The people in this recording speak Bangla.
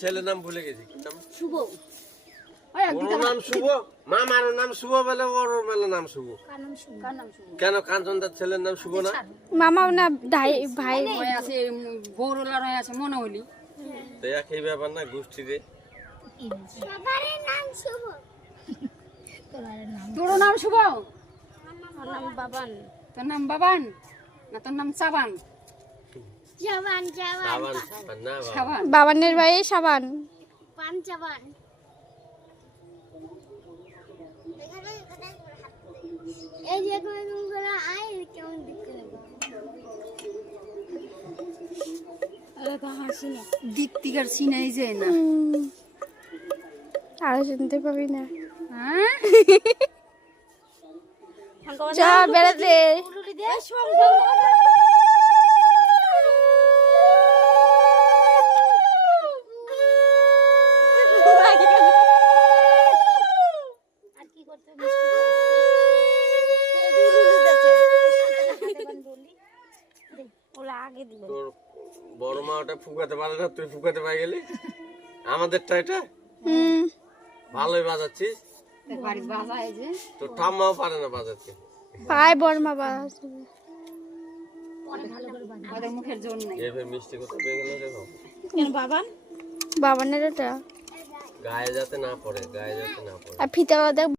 ছেলের নাম ভুলে গেছি, কি নাম? শুভ। ওর নাম শুভ, মামার নাম শুভ বলে, ওর মেলা নাম শুভ। কার নাম শুভ? কেন কাঞ্চনদার ছেলের নাম শুভ না? মামাও না ভাই হয়ে আছে গৌরলার হয়ে আছে মনে হলি। তো একই ব্যাপার না গোষ্ঠীতে। তোর নাম শুভ? নাম বাবান। তোর নাম বাবান না তোর নাম সাবান? সাবান সাবান না বাবা। সাবান। বাবানের ভাই সাবান। এই যে কোন করে আই কেমন দিতে আরে তো হাসি না। দীপ্তিকার সিনাই যায় না। আর শুনতে পাবি না। হ্যাঁ? যা বেড়াতে। আর কি করতে ওলা আগে দিল তোর বড় মা ওটা ফুকাতে পারে না, তুই ফুকাতে পাই গেলি। আমাদেরটা এটা ভালোই বাজাচ্ছিস, বাড়ি বাজায় যে তোর ঠাম্মাও পারে না বাজাতে। পায় বর্মা বাবা। ওদের মুখের জোর নেই। এভাবে মিষ্টি কথা পেয়ে গেল রে বাবা। কেন বাবা? বাবানের ওটা গায়ে যাতে না পড়ে, গায়ে যাতে না পড়ে। আর ফিতা বাঁধা